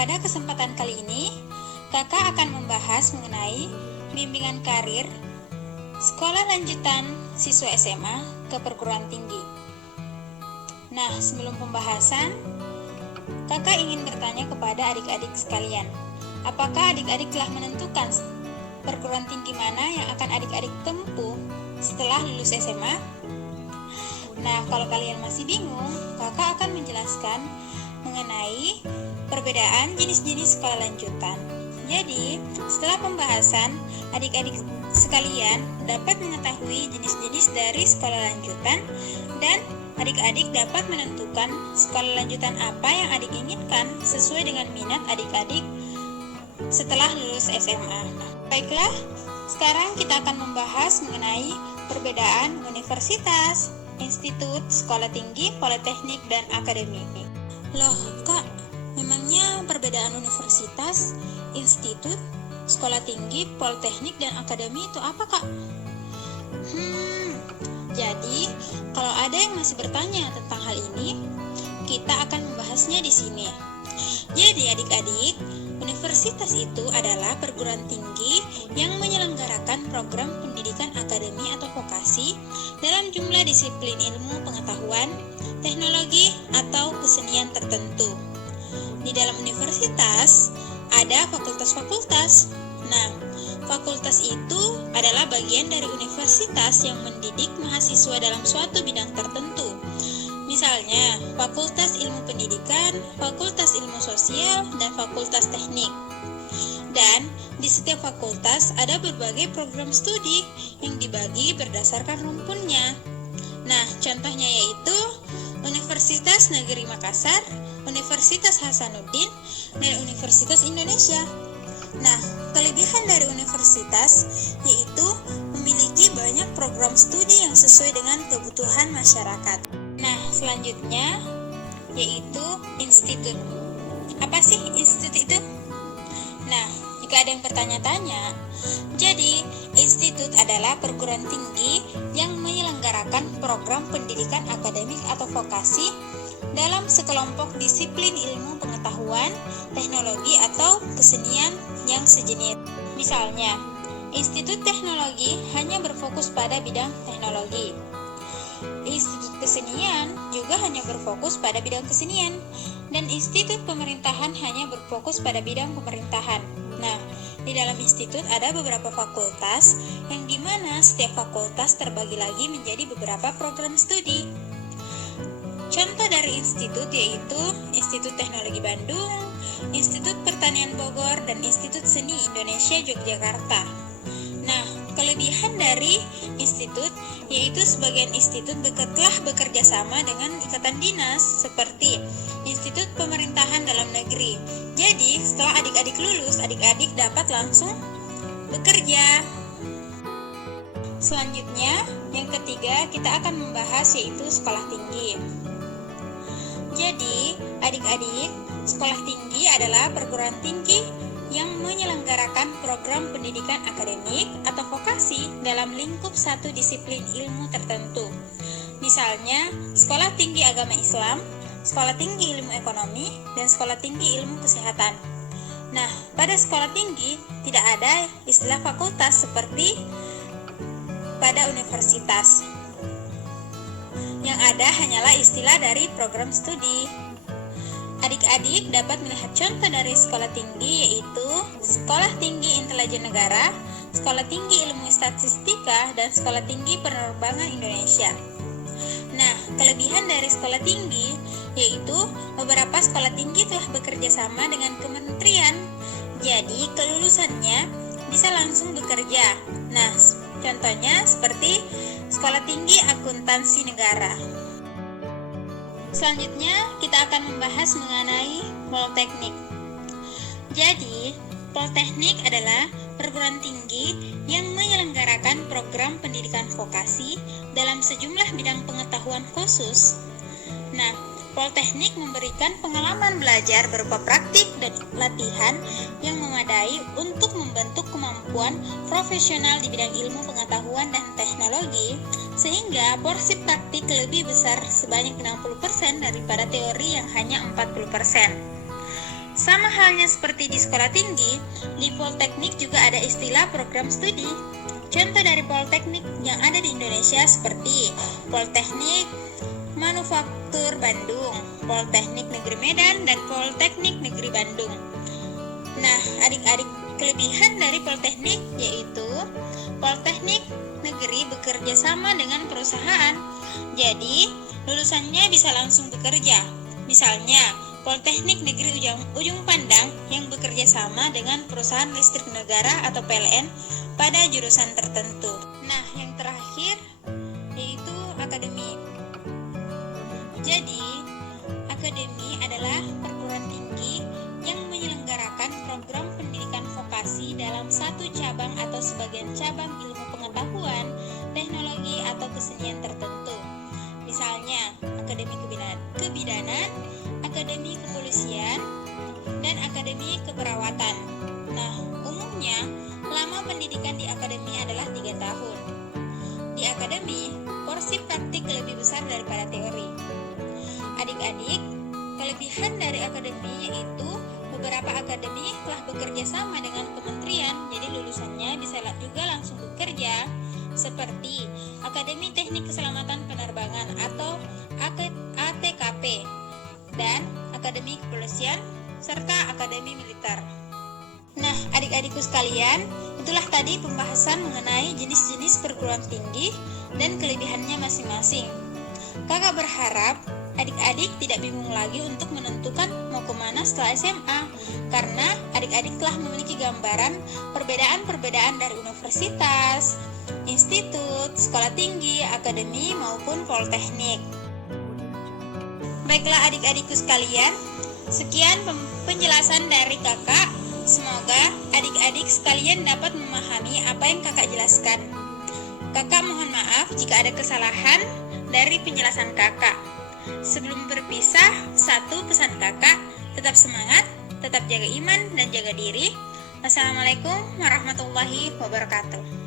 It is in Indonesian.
pada kesempatan kali ini, Kakak akan membahas mengenai bimbingan karir sekolah lanjutan siswa SMA ke perguruan tinggi. Nah, sebelum pembahasan, Kakak ingin bertanya kepada adik-adik sekalian, apakah adik-adik telah menentukan perguruan tinggi mana yang akan adik-adik tempuh setelah lulus SMA? Nah, kalau kalian masih bingung, Kakak akan menjelaskan mengenai perbedaan jenis-jenis sekolah lanjutan. Jadi, setelah pembahasan, adik-adik sekalian dapat mengetahui jenis-jenis dari sekolah lanjutan dan adik-adik dapat menentukan sekolah lanjutan apa yang adik inginkan sesuai dengan minat adik-adik setelah lulus SMA. Baiklah, sekarang kita akan membahas mengenai perbedaan universitas, institut, sekolah tinggi, politeknik, dan akademik. Loh, Kak, memangnya perbedaan universitas, institut, sekolah tinggi, politeknik, dan akademi itu apa, Kak? Jadi, kalau ada yang masih bertanya tentang hal ini, kita akan membahasnya di sini. Jadi, adik-adik, universitas itu adalah perguruan tinggi yang menyelenggarakan program pendidikan akademi atau vokasi dalam jumlah disiplin ilmu pengetahuan, teknologi, atau kesenian tertentu. Di dalam universitas ada fakultas-fakultas. Nah, fakultas itu adalah bagian dari universitas yang mendidik mahasiswa dalam suatu bidang tertentu. Misalnya, Fakultas Ilmu Pendidikan, Fakultas Ilmu Sosial, dan Fakultas Teknik. Dan di setiap fakultas ada berbagai program studi yang dibagi berdasarkan rumpunnya. Nah, contohnya yaitu Universitas Negeri Makassar, Universitas Hasanuddin, dan Universitas Indonesia. Nah, kelebihan dari universitas yaitu memiliki banyak program studi yang sesuai dengan kebutuhan masyarakat. Nah, selanjutnya yaitu institut. Apa sih institut itu? Nah, jika ada yang bertanya-tanya, jadi institut adalah perguruan tinggi yang menyelenggarakan program pendidikan akademik atau vokasi dalam sekelompok disiplin ilmu pengetahuan, teknologi, atau kesenian yang sejenis. Misalnya, Institut Teknologi hanya berfokus pada bidang teknologi. Institut Kesenian juga hanya berfokus pada bidang kesenian, dan Institut Pemerintahan hanya berfokus pada bidang pemerintahan. Nah, di dalam institut ada beberapa fakultas, yang dimana setiap fakultas terbagi lagi menjadi beberapa program studi. Contoh dari institut yaitu Institut Teknologi Bandung, Institut Pertanian Bogor, dan Institut Seni Indonesia Yogyakarta. Nah, kelebihan dari institut yaitu sebagian institut telah bekerja sama dengan ikatan dinas seperti Institut Pemerintahan Dalam Negeri. Jadi, setelah adik-adik lulus, adik-adik dapat langsung bekerja. Selanjutnya, yang ketiga kita akan membahas yaitu sekolah tinggi. Jadi, adik-adik, sekolah tinggi adalah perguruan tinggi yang menyelenggarakan program pendidikan akademik atau vokasi dalam lingkup satu disiplin ilmu tertentu. Misalnya, Sekolah Tinggi Agama Islam, Sekolah Tinggi Ilmu Ekonomi, dan Sekolah Tinggi Ilmu Kesehatan. Nah, pada sekolah tinggi tidak ada istilah fakultas seperti pada universitas. Yang ada hanyalah istilah dari program studi. Adik-adik dapat melihat contoh dari sekolah tinggi yaitu Sekolah Tinggi Intelijen Negara, Sekolah Tinggi Ilmu Statistika, dan Sekolah Tinggi Penerbangan Indonesia. Nah, kelebihan dari sekolah tinggi yaitu beberapa sekolah tinggi telah bekerja sama dengan kementerian. Jadi, kelulusannya bisa langsung bekerja. Nah, contohnya seperti Sekolah Tinggi Akuntansi Negara. Selanjutnya, kita akan membahas mengenai politeknik. Jadi, politeknik adalah perguruan tinggi yang menyelenggarakan program pendidikan vokasi dalam sejumlah bidang pengetahuan khusus. Nah, politeknik memberikan pengalaman belajar berupa praktik dan latihan yang memadai untuk membentuk kemampuan profesional di bidang ilmu pengetahuan dan teknologi, sehingga porsi praktik lebih besar sebanyak 60% daripada teori yang hanya 40%. Sama halnya seperti di sekolah tinggi, di Politeknik juga ada istilah program studi. Contoh dari Politeknik yang ada di Indonesia seperti Politeknik Manufaktur Bandung, Politeknik Negeri Medan, dan Politeknik Negeri Bandung. Nah, adik-adik, kelebihan dari Politeknik yaitu Politeknik Negeri bekerja sama dengan perusahaan. Jadi, lulusannya bisa langsung bekerja. Misalnya, Politeknik Negeri Ujung Pandang yang bekerja sama dengan perusahaan listrik negara atau PLN pada jurusan tertentu. Nah, yang terakhir yaitu akademi. Jadi, akademi adalah perguruan tinggi yang menyelenggarakan program pendidikan vokasi dalam satu cabang atau sebagian cabang ilmu pengetahuan, teknologi, atau kesenian tertentu. Misalnya, akademi kebidanan, akademi kepolisian, dan akademi keperawatan. Nah, umumnya, lama pendidikan di akademi adalah 3 tahun. Di akademi, porsi praktik lebih besar daripada teori. Adik-adik, kelebihan dari akademi yaitu beberapa akademi telah bekerja sama dengan kementerian, jadi lulusannya bisa juga langsung bekerja, seperti Akademi Teknik Keselamatan Penerbangan atau ATKP, dan Akademi Kepolisian, serta Akademi Militer. Nah, adik-adikku sekalian, itulah tadi pembahasan mengenai jenis-jenis perguruan tinggi dan kelebihannya masing-masing. Kakak berharap adik-adik tidak bingung lagi untuk menentukan mau kemana setelah SMA, karena adik-adik telah memiliki gambaran perbedaan-perbedaan dari universitas, institut, sekolah tinggi, akademi, maupun politeknik. Baiklah adik-adikku sekalian, sekian penjelasan dari kakak. Semoga adik-adik sekalian dapat memahami apa yang kakak jelaskan. Kakak mohon maaf jika ada kesalahan dari penjelasan kakak. Sebelum berpisah, satu pesan kakak, tetap semangat, tetap jaga iman dan jaga diri. Wassalamualaikum warahmatullahi wabarakatuh.